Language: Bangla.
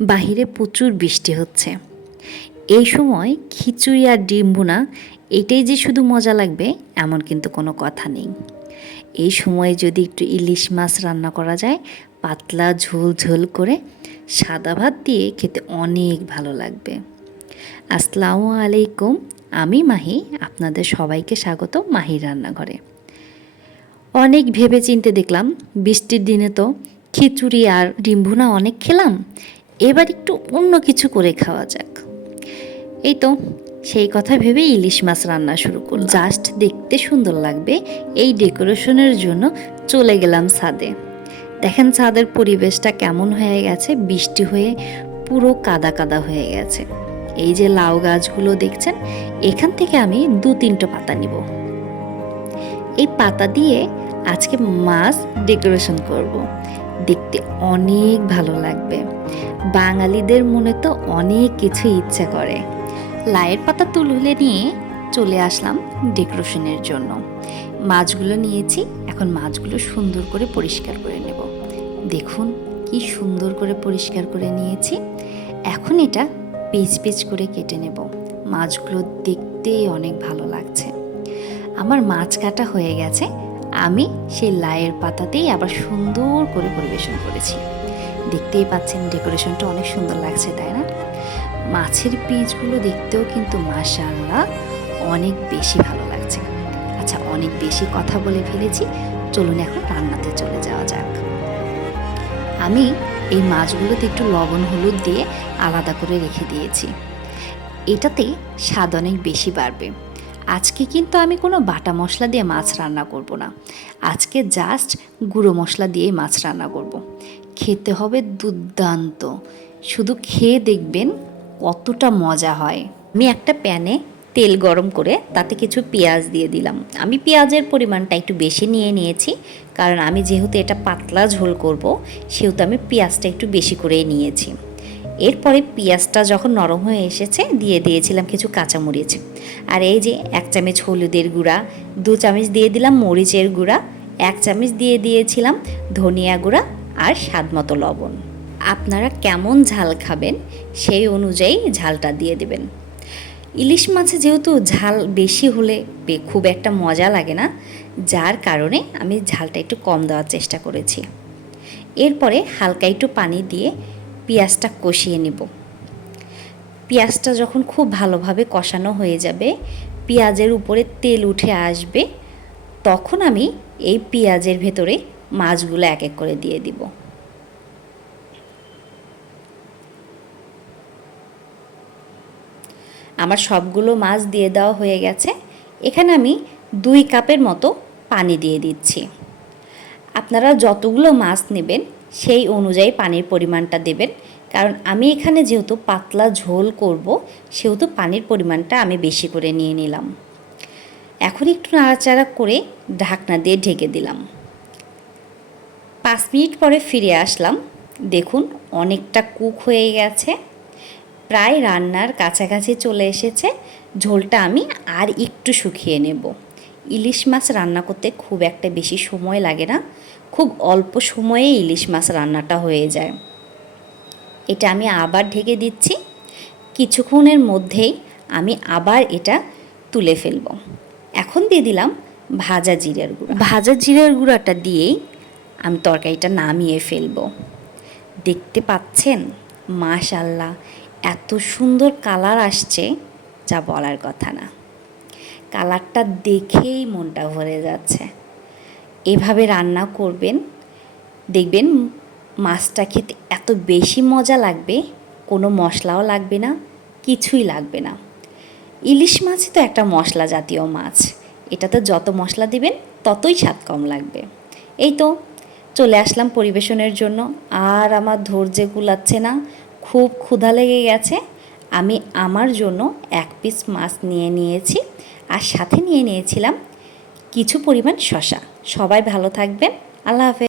বাহিরে প্রচুর বৃষ্টি হচ্ছে। এই সময় খিচুড়ি আর ডিম ভুনা, এটাই যে শুধু মজা লাগবে, এমন কিন্তু কোনো কথা নেই। এই সময়ে যদি একটু ইলিশ মাছ রান্না করা যায়, পাতলা ঝোল ঝোল করে সাদা ভাত দিয়ে খেতে অনেক ভালো লাগবে। আসসালামু আলাইকুম, আমি মাহি, আপনাদের সবাইকে স্বাগত মাহির রান্নাঘরে। অনেক ভেবে চিনতে দেখলাম, বৃষ্টির দিনে তো খিচুড়ি আর ডিম ভুনা অনেক খেলাম এবার একটু অন্য কিছু করে খাওয়া যাক। এই তো, সেই কথা ভেবে ইলিশ মাছ রান্না শুরু করলাম। জাস্ট দেখতে সুন্দর লাগবে, এই ডেকোরেশনের জন্য চলে গেলাম ছাদে। দেখেন ছাদের পরিবেশটা কেমন হয়ে গেছে, বৃষ্টি হয়ে পুরো কাদা কাদা হয়ে গেছে। এই যে লাউ গাছগুলো দেখছেন, এখান থেকে আমি দু তিনটে পাতা নিব। এই পাতা দিয়ে আজকে মাছ ডেকোরেশন করব। দেখতে অনেক ভালো লাগবে। বাঙালিদের মনে তো অনেক কিছু ইচ্ছা করে। লায়ের পাতা তুলে নিয়ে চলে আসলাম ডেকোরেশনের জন্য। মাছগুলো নিয়েছি, এখন মাছগুলো সুন্দর করে পরিষ্কার করে নেব। দেখুন কি সুন্দর করে পরিষ্কার করে নিয়েছি। এখন এটা পিচ পিচ করে কেটে নেব। মাছগুলো দেখতে অনেক ভালো লাগছে। আমার মাছ কাটা হয়ে গেছে। আমি সেই লায়ের পাতাতেই আবার সুন্দর করে পরিবেশন করেছি। দেখতেই পাচ্ছেন ডেকোরেশনটা অনেক সুন্দর লাগছে, তাই না? মাছের পিসগুলো দেখতেও কিন্তু মাশাল্লাহ অনেক বেশি ভালো লাগছে। আচ্ছা অনেক বেশি কথা বলে ফেলেছি, চলুন এখন রান্নাতে চলে যাওয়া যাক। আমি এই মাছগুলোতে একটু লবণ, হলুদ দিয়ে আলাদা করে রেখে দিয়েছি। এটাতে স্বাদ অনেক বেশি বাড়বে। আজকে কিন্তু আমি কোনো বাটা মশলা দিয়ে মাছ রান্না করব না। আজকে জাস্ট গুঁড়ো মশলা দিয়ে মাছ রান্না করব। খেতে হবে দুর্দান্ত। শুধু খেয়ে দেখবেন কতটা মজা হয়। আমি একটা প্যানে তেল গরম করে তাতে কিছু পেঁয়াজ দিয়ে দিলাম। আমি পেঁয়াজের পরিমাণটা একটু বেশি নিয়ে নিয়েছি, কারণ আমি যেহেতু এটা পাতলা ঝোল করব, সেহেতু আমি পেঁয়াজটা একটু বেশি করেই নিয়েছি। এরপরে পেঁয়াজটা যখন নরম হয়ে এসেছে, দিয়ে দিয়েছিলাম কিছু কাঁচামরিচ। আর এই যে এক চামচ হলুদের গুঁড়া, দু চামচ দিয়ে দিলাম মরিচের গুঁড়া, এক চামচ দিয়ে দিয়েছিলাম ধনিয়া গুঁড়া আর স্বাদ মতো লবণ। আপনারা কেমন ঝাল খাবেন সেই অনুযায়ী ঝালটা দিয়ে দেবেন। ইলিশ মাছে যেহেতু ঝাল বেশি হলে খুব একটা মজা লাগে না, যার কারণে আমি ঝালটা একটু কম দেওয়ার চেষ্টা করেছি। এরপরে হালকা একটু পানি দিয়ে পেঁয়াজটা কষিয়ে নেব। পেঁয়াজটা যখন খুব ভালোভাবে কষানো হয়ে যাবে, পেঁয়াজের উপরে তেল উঠে আসবে, তখন আমি এই পেঁয়াজের ভেতরে মাছগুলো এক এক করে দিয়ে দিব। আমার সবগুলো মাছ দিয়ে দেওয়া হয়ে গেছে। এখানে আমি দুই কাপের মতো পানি দিয়ে দিচ্ছি। আপনারা যতগুলো মাছ নেবেন, সেই অনুযায়ী পানির পরিমাণটা দেবেন। কারণ আমি এখানে যেহেতু পাতলা ঝোল করব, সেহেতু পানির পরিমাণটা আমি বেশি করে নিয়ে নিলাম। এখন একটু নাড়াচাড়া করে ঢাকনা দিয়ে ঢেকে দিলাম। পাঁচ মিনিট পরে ফিরে আসলাম। দেখুন, অনেকটা কুক হয়ে গেছে। প্রায় রান্নার কাছাকাছি চলে এসেছে। ঝোলটা আমি আর একটু শুকিয়ে নেব। ইলিশ মাছ রান্না করতে খুব একটা বেশি সময় লাগে না। খুব অল্প সময়ে ইলিশ মাছ রান্নাটা হয়ে যায়। এটা আমি আবার ঢেকে দিচ্ছি। কিছুক্ষণের মধ্যেই আমি আবার এটা তুলে ফেলব। এখন দিয়ে দিলাম ভাজা জিরের গুঁড়া। ভাজা জিরের গুঁড়াটা দিয়েই আমি তরকারিটা নামিয়ে ফেলব। দেখতে পাচ্ছেন? মাশাল্লাহ এত সুন্দর কালার আসছে যা বলার কথা না। কালারটা দেখেই মনটা ভরে যাচ্ছে। এভাবে রান্না করবেন, দেখবেন মাছটা খেতে এত বেশি মজা লাগবে, কোনো মশলাও লাগবে না, কিছুই লাগবে না। ইলিশ মাছই তো একটা মশলা জাতীয় মাছ। এটাতে যত মশলা দিবেন, ততই স্বাদ কম লাগবে। এই তো চলে আসলাম পরিবেশনের জন্য। আর আমার ধৈর্যে গুলাচ্ছে না। খুব ক্ষুধা লেগে গেছে। আমি আমার জন্য এক পিস মাছ নিয়ে নিয়েছি আর সাথে নিয়ে নিয়েছিলাম কিছু পরিমাণ শশা সবাই ভালো থাকবেন। আল্লাহ হাফেজ।